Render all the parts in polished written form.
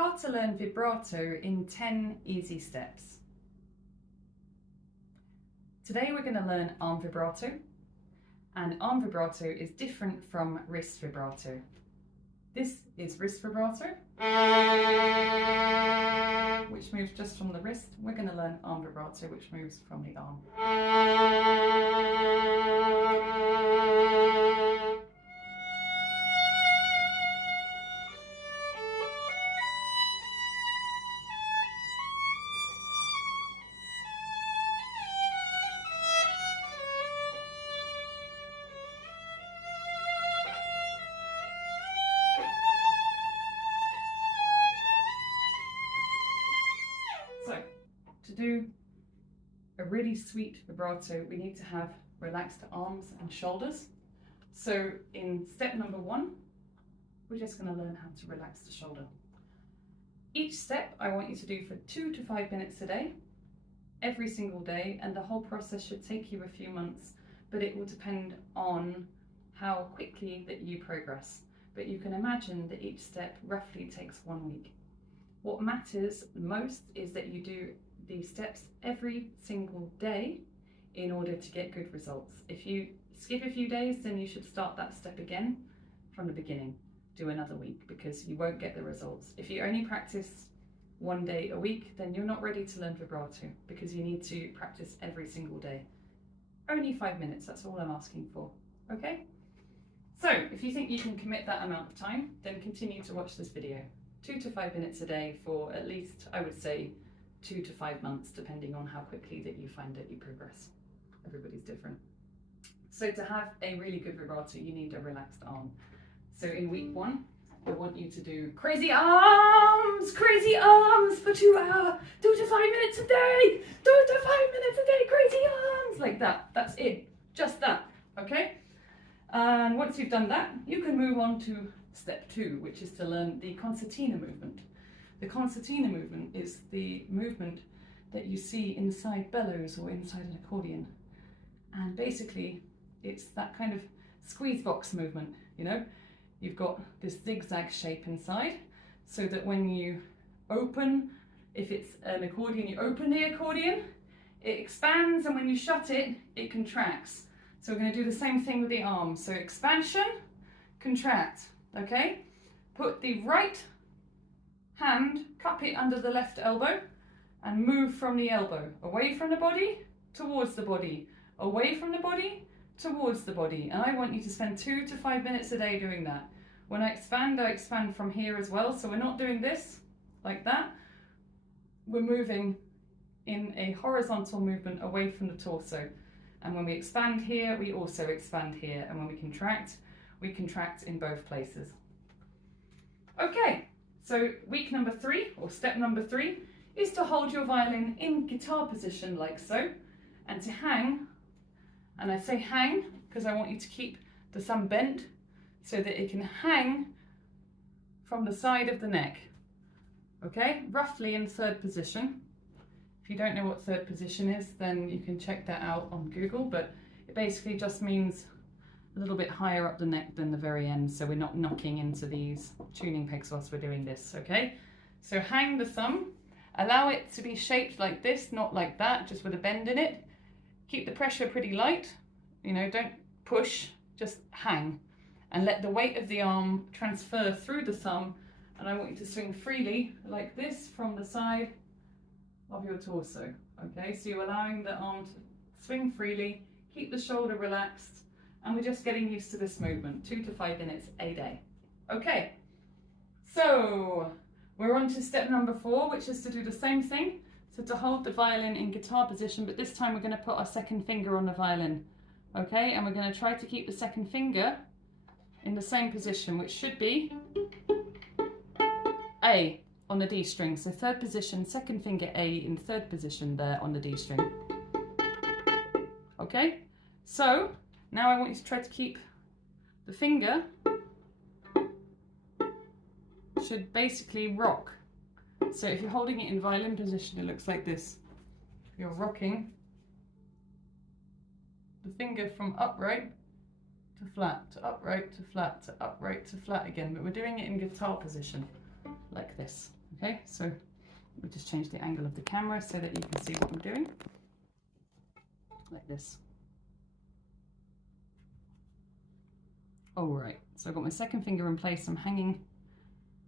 How to learn vibrato in 10 easy steps. Today we're going to learn arm vibrato, and arm vibrato is different from wrist vibrato. This is wrist vibrato, which moves just from the wrist. We're going to learn arm vibrato, which moves from the arm. So, to do a really sweet vibrato, we need to have relaxed arms and shoulders. So in step number 1, we're just going to learn how to relax the shoulder. Each step I want you to do for 2 to 5 minutes a day, every single day, and the whole process should take you a few months, but it will depend on how quickly that you progress. But you can imagine that each step roughly takes 1 week. What matters most is that you do these steps every single day in order to get good results. If you skip a few days, then you should start that step again from the beginning. Do another week, because you won't get the results. If you only practice 1 day a week, then you're not ready to learn vibrato, because you need to practice every single day. Only 5 minutes, that's all I'm asking for, okay? So if you think you can commit that amount of time, then continue to watch this video. 2 to 5 minutes a day for at least, I would say, 2 to 5 months, depending on how quickly that you find that you progress. Everybody's different. So to have a really good vibrato, you need a relaxed arm. So in week 1, I want you to do crazy arms for 2 to 5 minutes a day, 2 to 5 minutes a day, crazy arms, like that. That's it, just that, okay? And once you've done that, you can move on to step 2, which is to learn the concertina movement. The concertina movement is the movement that you see inside bellows or inside an accordion. And basically, it's that kind of squeeze box movement, you know? You've got this zigzag shape inside, so that when you open, if it's an accordion, you open the accordion, it expands, and when you shut it, it contracts. So we're going to do the same thing with the arm. So expansion, contract, okay? Put the right hand, cup it under the left elbow, and move from the elbow, away from the body, towards the body, away from the body, towards the body. And I want you to spend 2 to 5 minutes a day doing that. When I expand from here as well. So we're not doing this like that. We're moving in a horizontal movement away from the torso. And when we expand here, we also expand here. And when we contract in both places. Okay, so week number 3, or step number 3, is to hold your violin in guitar position like so, and to hang. And I say hang because I want you to keep the thumb bent so that it can hang from the side of the neck. Okay, roughly in 3rd position. If you don't know what 3rd position is, then you can check that out on Google, but it basically just means a little bit higher up the neck than the very end, so we're not knocking into these tuning pegs whilst we're doing this, okay? So hang the thumb, allow it to be shaped like this, not like that, just with a bend in it. Keep the pressure pretty light, you know, don't push, just hang. And let the weight of the arm transfer through the thumb, and I want you to swing freely like this from the side of your torso, okay? So you're allowing the arm to swing freely, keep the shoulder relaxed, and we're just getting used to this movement, 2 to 5 minutes a day. Okay, so we're on to step number 4, which is to do the same thing. So to hold the violin in guitar position, but this time we're going to put our 2nd finger on the violin, okay? And we're going to try to keep the 2nd finger in the same position, which should be A on the D string. So 3rd position, 2nd finger A in 3rd position there on the D string. Okay, so now I want you to try to keep the finger, should basically rock. So if you're holding it in violin position, it looks like this. If you're rocking the finger from upright to flat, to upright to flat, to upright to flat again, but we're doing it in guitar position like this, Okay, so we just change the angle of the camera so that you can see what I'm doing. Like this. All right, so I've got my second finger in place. I'm hanging,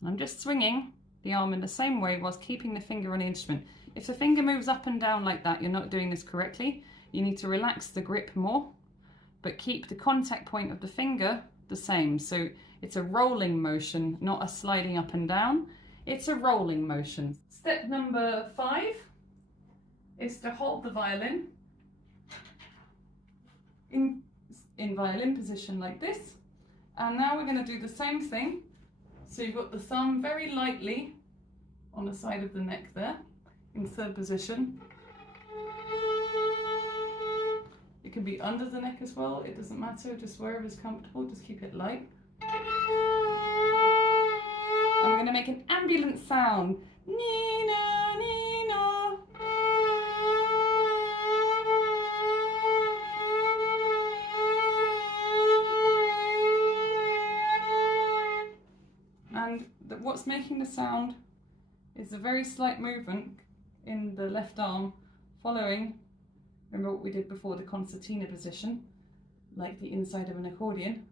and I'm just swinging the arm in the same way whilst keeping the finger on the instrument. If the finger moves up and down like that, you're not doing this correctly. You need to relax the grip more, but keep the contact point of the finger the same. So it's a rolling motion, not a sliding up and down. It's a rolling motion. Step number 5 is to hold the violin in violin position like this. And now we're going to do the same thing. So you've got the thumb very lightly on the side of the neck there, in third position. It can be under the neck as well, it doesn't matter, just wherever's comfortable, just keep it light. And we're going to make an ambient sound. Nina, Nina. And what's making the sound is a very slight movement in the left arm following, remember what we did before, the concertina position, like the inside of an accordion,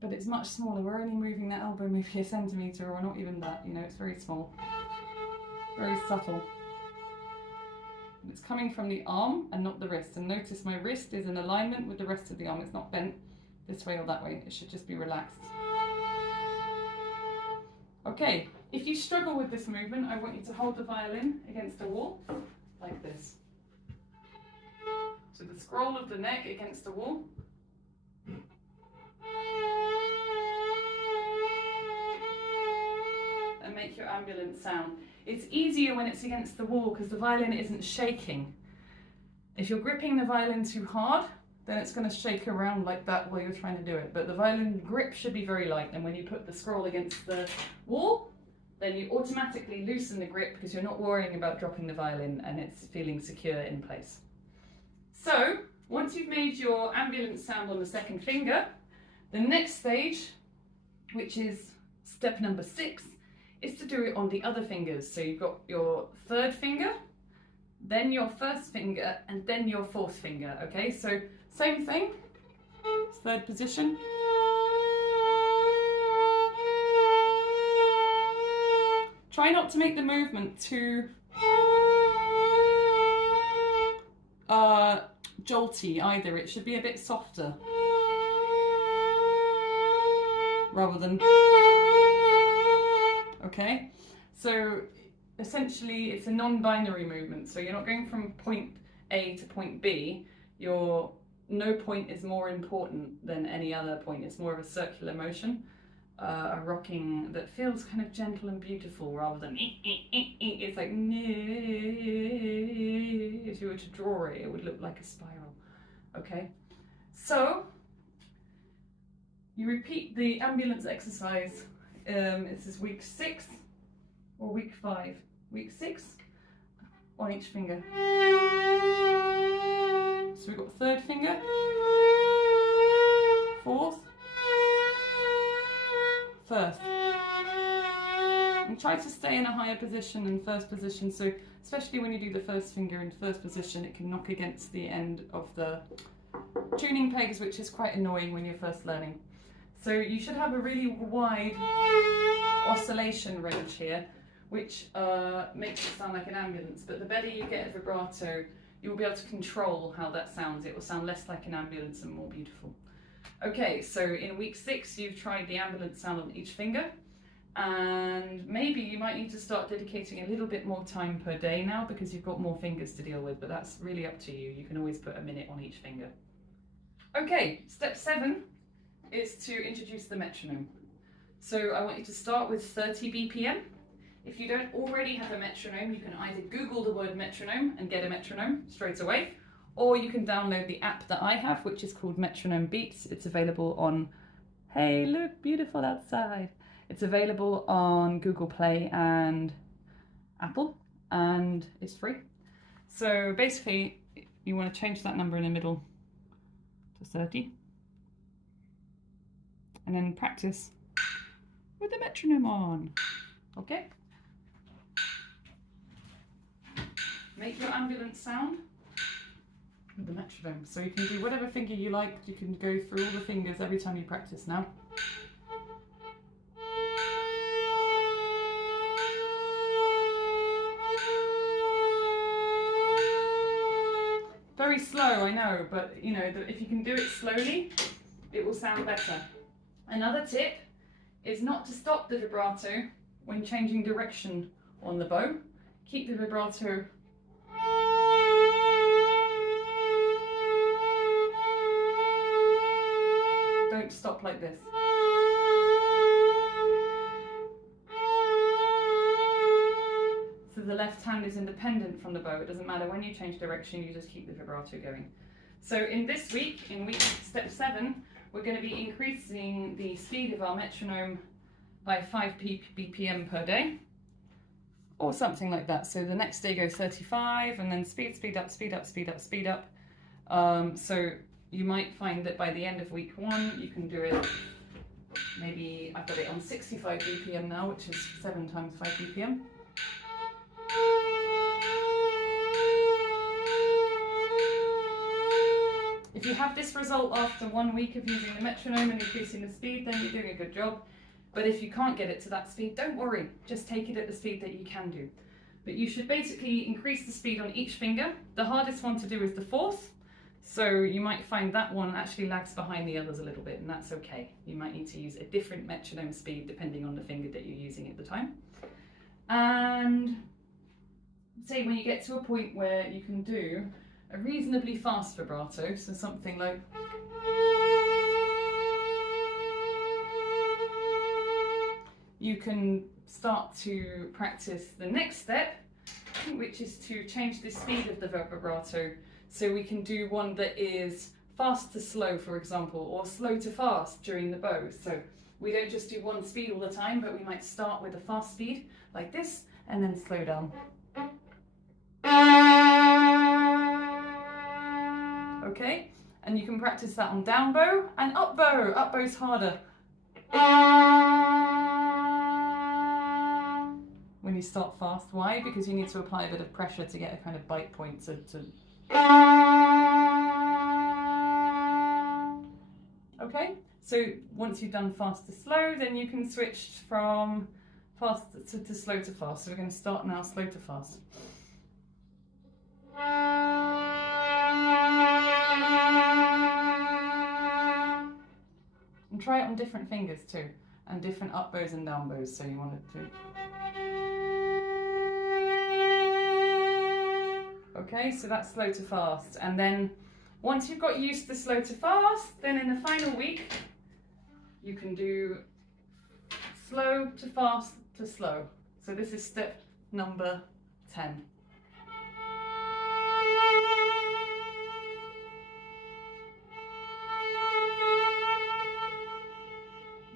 but it's much smaller. We're only moving that elbow maybe a centimetre or not even that, you know, it's very small, very subtle. It's coming from the arm and not the wrist, and notice my wrist is in alignment with the rest of the arm. It's not bent this way or that way, it should just be relaxed. Okay, if you struggle with this movement, I want you to hold the violin against the wall, like this. So the scroll of the neck against the wall. And make your ambient sound. It's easier when it's against the wall because the violin isn't shaking. If you're gripping the violin too hard, then it's going to shake around like that while you're trying to do it. But the violin grip should be very light, and when you put the scroll against the wall, then you automatically loosen the grip because you're not worrying about dropping the violin and it's feeling secure in place. So, once you've made your ambient sound on the second finger, the next stage, which is step number 6, is to do it on the other fingers. So you've got your third finger, then your first finger, and then your fourth finger, okay? So, same thing, third position. Try not to make the movement too jolty either. It should be a bit softer rather than, okay? So essentially it's a non-binary movement, so you're not going from point A to point B. No point is more important than any other point. It's more of a circular motion, a rocking that feels kind of gentle and beautiful rather than it's like, if you were to draw it, it would look like a spiral. Okay, so you repeat the ambulance exercise. This is week 6 or week 5. Week 6 on each finger. So we've got third finger, fourth, first. And try to stay in a higher position than first position. So especially when you do the first finger in first position, it can knock against the end of the tuning pegs, which is quite annoying when you're first learning. So you should have a really wide oscillation range here, which makes it sound like an ambulance. But the better you get at vibrato, you'll be able to control how that sounds. It will sound less like an ambulance and more beautiful. Okay, so in week 6, you've tried the ambulance sound on each finger, and maybe you might need to start dedicating a little bit more time per day now because you've got more fingers to deal with, but that's really up to you. You can always put a minute on each finger. Okay, step 7 is to introduce the metronome. So I want you to start with 30 BPM. If you don't already have a metronome, you can either Google the word metronome and get a metronome straight away, or you can download the app that I have, which is called Metronome Beats. It's available on, hey look, beautiful outside. It's available on Google Play and Apple, and it's free. So basically, you want to change that number in the middle to 30, and then practice with the metronome on, okay? make your ambulance sound with the metronome. So you can do whatever finger you like. You can go through all the fingers every time you practice now. Very slow, I know, but you know, if you can do it slowly, it will sound better. Another tip is not to stop the vibrato when changing direction on the bow. Keep the vibrato don't stop like this. So the left hand is independent from the bow. It doesn't matter when you change direction, you just keep the vibrato going. So in this week, in week step 7, we're going to be increasing the speed of our metronome by 5 BPM per day, or something like that. So the next day goes 35, and then speed up, speed up, speed up, speed up. So you might find that by the end of week 1, you can do it, maybe I've got it on 65 BPM now, which is 7 times 5 BPM. If you have this result after 1 week of using the metronome and increasing the speed, then you're doing a good job. But if you can't get it to that speed, don't worry, just take it at the speed that you can do. But you should basically increase the speed on each finger. The hardest one to do is the 4th, so you might find that one actually lags behind the others a little bit, and that's okay. You might need to use a different metronome speed depending on the finger that you're using at the time. And say when you get to a point where you can do a reasonably fast vibrato, so something like you can start to practice the next step, which is to change the speed of the vibrato. So we can do one that is fast to slow, for example, or slow to fast during the bow. So we don't just do one speed all the time, but we might start with a fast speed like this and then slow down. Okay, and you can practice that on down bow and up bow. Up bow's harder. When you start fast. Why? Because you need to apply a bit of pressure to get a kind of bite point to Okay, so once you've done fast to slow, then you can switch from fast to slow to fast. So we're going to start now slow to fast. And try it on different fingers too, and different up bows and down bows, so you want it to. Okay, so that's slow to fast, and then once you've got used to slow to fast, then in the final week you can do slow to fast to slow. So this is step number 10.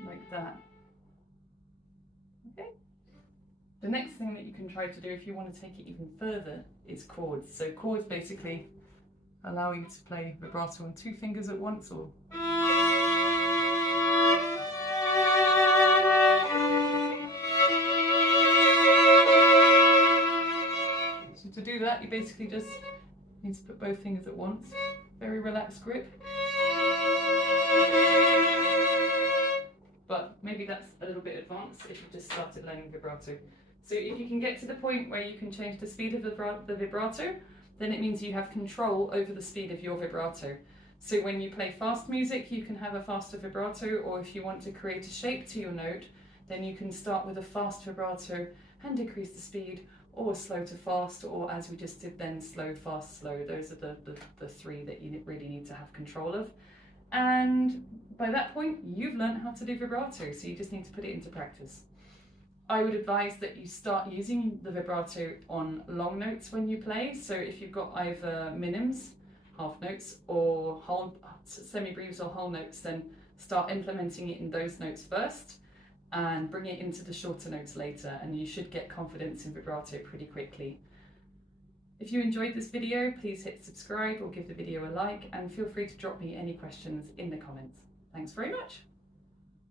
Like that. Okay. The next thing that you can try to do if you want to take it even further is chords. So chords basically allow you to play vibrato on 2 fingers at once, or so to do that you basically just need to put both fingers at once. Very relaxed grip. But maybe that's a little bit advanced if you just started learning vibrato. So if you can get to the point where you can change the speed of the vibrato, then it means you have control over the speed of your vibrato. So when you play fast music, you can have a faster vibrato, or if you want to create a shape to your note, then you can start with a fast vibrato and decrease the speed, or slow to fast, or as we just did then, slow, fast, slow. Those are the 3 that you really need to have control of. And by that point, you've learned how to do vibrato, so you just need to put it into practice. I would advise that you start using the vibrato on long notes when you play. So if you've got either minims, half notes, or whole semi-breves or whole notes, then start implementing it in those notes first and bring it into the shorter notes later, and you should get confidence in vibrato pretty quickly. If you enjoyed this video, please hit subscribe or give the video a like, and feel free to drop me any questions in the comments. Thanks very much.